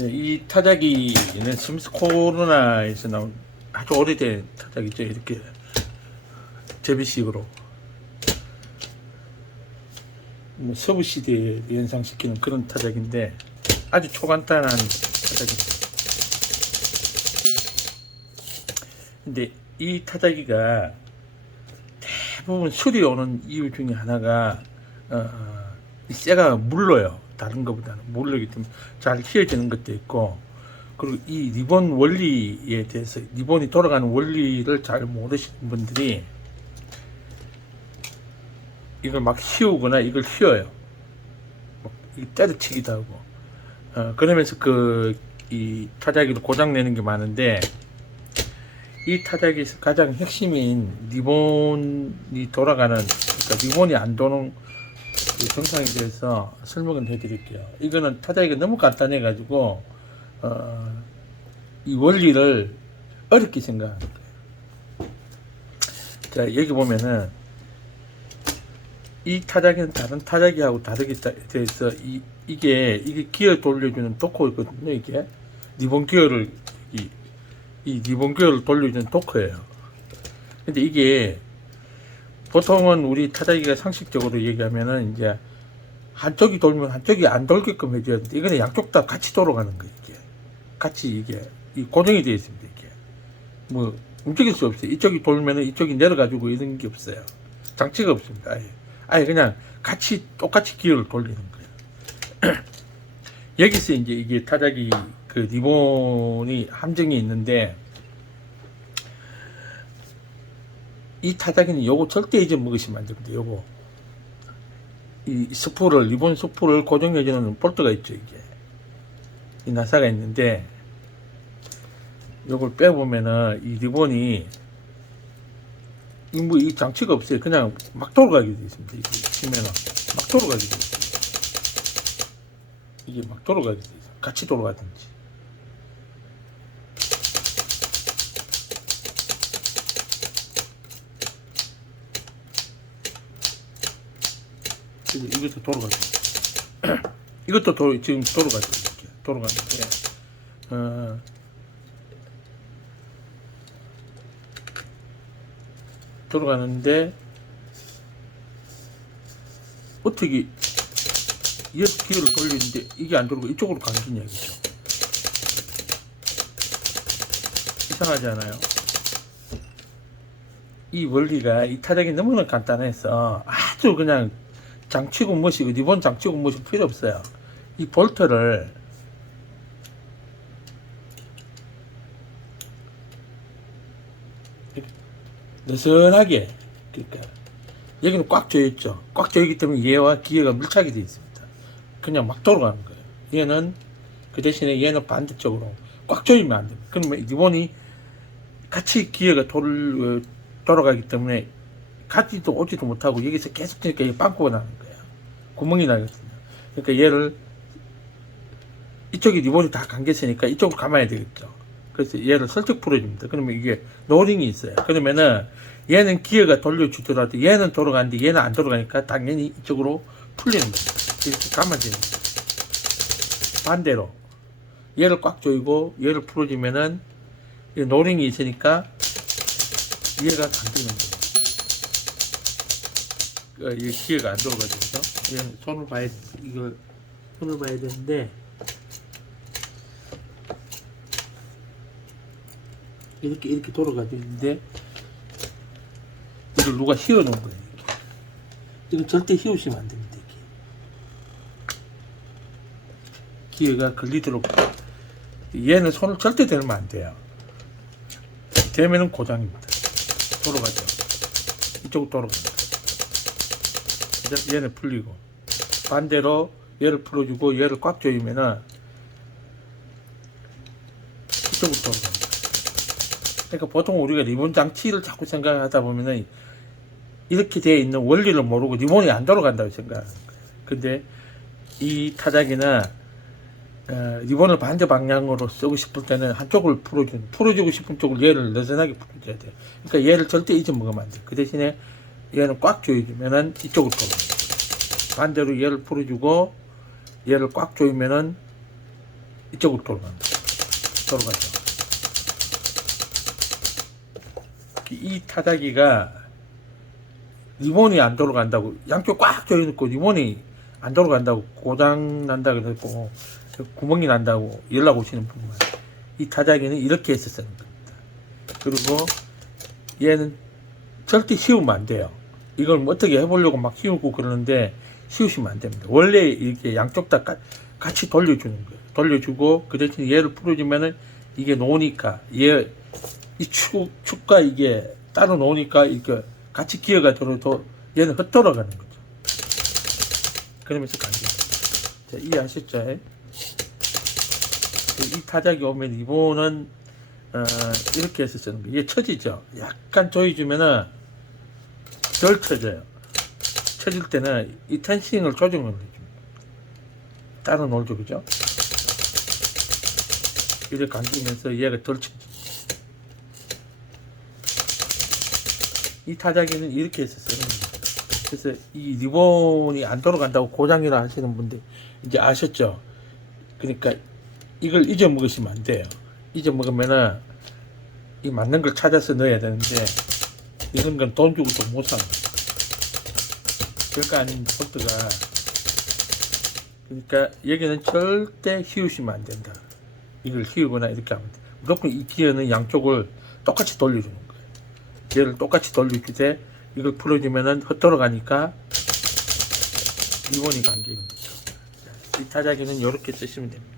이 타자기는 심스 코로나에서 나온 아주 오래된 타자기죠. 이렇게 제비식으로 서부 시대에 연상시키는 그런 타자기인데 아주 초간단한 타자기입니다. 근데 이 타자기가 대부분 술이 오는 이유 중에 하나가 쇠가 물러요. 다른 것보다는 물르기 때문에 잘 휘어지는 것도 있고, 그리고 이 리본 원리에 대해서, 리본이 돌아가는 원리를 잘 모르시는 분들이 이걸 막 휘우거나 이걸 휘어요. 막 때려치기도 하고, 그러면서 이 타자기를 고장내는 게 많은데, 이 타자기에서 가장 핵심인 리본이 돌아가는, 그러니까 리본이 안 도는 정상에 대해서 설명을 해드릴게요. 이거는 타자기가 너무 간단해 가지고 이 원리를 어렵게 생각하는 거예요. 자, 여기 보면은 이 타자기는 다른 타자기하고 다르게 돼서 이게 기어 돌려주는 토크거든요. 이게 리본 기어를 이 리본 기어를 돌려주는 토크예요. 근데 이게 보통은 우리 타자기가 상식적으로 얘기하면은 이제 한쪽이 돌면 한쪽이 안 돌게끔 해줘야 되는데, 이거는 양쪽 다 같이 돌아가는 거예요. 이게 같이 이게 고정이 되어 있습니다. 이게 뭐 움직일 수 없어요. 이쪽이 돌면은 이쪽이 내려가지고 이런 게 없어요. 장치가 없습니다. 아예 그냥 같이 똑같이 기어를 돌리는 거예요. 여기서 이제 이게 타자기 그 리본이 함정이 있는데, 이 타자기는 요거 절대 잊어먹으시면 안 됩니다. 요거 이 스프를, 리본 스프를 고정해주는 볼트가 있죠. 이게 이 나사가 있는데, 요걸 빼보면은 이 리본이 이 장치가 없어요. 그냥 막 돌아가게 되어 있습니다. 이게 치면은 막 돌아가게 되어 있어요. 이게 막 돌아가게 되어 있어요. 같이 돌아가든지. 이것도 돌아가죠. 이것도 지금 돌아가죠. 이렇게 돌아가는데, 돌아가는데 어떻게 이 기어를 돌리는데 이게 안 돌고 이쪽으로 가는 얘기죠. 이상하지 않아요? 이 원리가, 이 타작이 너무나 간단해서 아주 그냥 장치고 뭐시고 리본 장치고 뭐시고 필요 없어요. 이 볼트를 느슨하게, 그러니까 여기는 꽉 조여있죠. 꽉 조여있기 때문에 얘와 기어가 밀착이 되어 있습니다. 그냥 막 돌아가는 거예요. 얘는 그 대신에 얘는 반대쪽으로 꽉 조이면 안 됩니다. 그러면 리본이 같이 기어가 돌아가기 때문에 가지도 오지도 못하고 여기서 계속 그러니까 빵꾸가 나는 거예요. 구멍이 나거든요. 그러니까 얘를 이쪽이 리본이 다 감겼으니까 이쪽으로 감아야 되겠죠. 그래서 얘를 슬쩍 풀어줍니다. 그러면 이게 노링이 있어요. 그러면은 얘는 기어가 돌려주더라도 얘는 돌아가는데 얘는 안 돌아가니까 당연히 이쪽으로 풀리는 겁니다. 이렇게 감아지는 거예요. 반대로 얘를 꽉 조이고 얘를 풀어주면은 노링이 있으니까 얘가 안 되는 거예요. 이 기어가 안 돌아가죠. 얘는 손을 봐야, 이걸 손을 봐야 되는데, 이렇게 돌아가져 있는데, 이걸 누가 휘어 놓은 거예요. 이거 절대 휘우시면 안 됩니다. 기어가 걸리도록. 얘는 손을 절대 대면 안 돼요. 대면은 고장입니다. 돌아가죠. 이쪽으로 돌아갑니다. 얘는 풀리고, 반대로 얘를 풀어주고 얘를 꽉 조이면은 이쪽으로 돌아갑니다. 그러니까 보통 우리가 리본 장치를 자꾸 생각하다 보면은 이렇게 되어 있는 원리를 모르고 리본이 안 돌아간다고 생각하는 거예요. 근데 이 타자기는 리본을 반대 방향으로 쓰고 싶을 때는 한쪽을 풀어주고 싶은 쪽을 얘를 느슨하게 풀어줘야 돼요. 그러니까 얘를 절대 잊어먹으면 안 돼요. 그 대신에 얘는 꽉 조여주면은 이쪽으로 돌아갑니다. 반대로 얘를 풀어주고 얘를 꽉 조이면은 이쪽으로 돌아가죠. 이 타자기가 리본이 안 돌아간다고, 양쪽 꽉 조여놓고 리본이 안 돌아간다고 고장 난다 그러고 구멍이 난다고 연락 오시는 분만, 이 타자기는 이렇게 해서 쓰는 겁니다. 그리고 얘는 절대 씌우면 안 돼요. 이걸 뭐 어떻게 해보려고 막 씌우고 그러는데 씌우시면 안 됩니다. 원래 이렇게 양쪽 다 같이 돌려주는 거예요. 돌려주고 그 대신 얘를 풀어주면은 이게 놓으니까 얘 이 축과 이게 따로 놓으니까 이게 같이 기어가 들어도 얘는 흩돌아가는 거죠. 그러면서 간격입니다. 자, 이해하셨죠? 이 타작이 오면 리본은 이렇게 해서 쓰는 거예요. 이게 처지죠. 약간 조여주면은 덜 처져요. 처질 때는 이 텐싱을 조정을 해줍니다. 따로 놀죠, 그죠? 이렇게 감기면서 얘가 덜 처지죠. 이 타자기는 이렇게 해서 쓰는 겁니다. 그래서 이 리본이 안 돌아간다고 고장이라 하시는 분들 이제 아셨죠? 그러니까 이걸 잊어먹으시면 안 돼요. 잊어먹으면은 이 맞는 걸 찾아서 넣어야 되는데 이런 건 돈 주고도 못 사는 거예요. 별거 아닌 볼트가. 그러니까 여기는 절대 휘우시면 안 된다. 이걸 휘우거나 이렇게 하면 돼. 무조건 이 기어는 양쪽을 똑같이 돌려주는 거예요. 얘를 똑같이 돌려주되 이걸 풀어주면은 헛돌아가니까 리본이 감기는 거죠. 이 타자기는 이렇게 쓰시면 됩니다.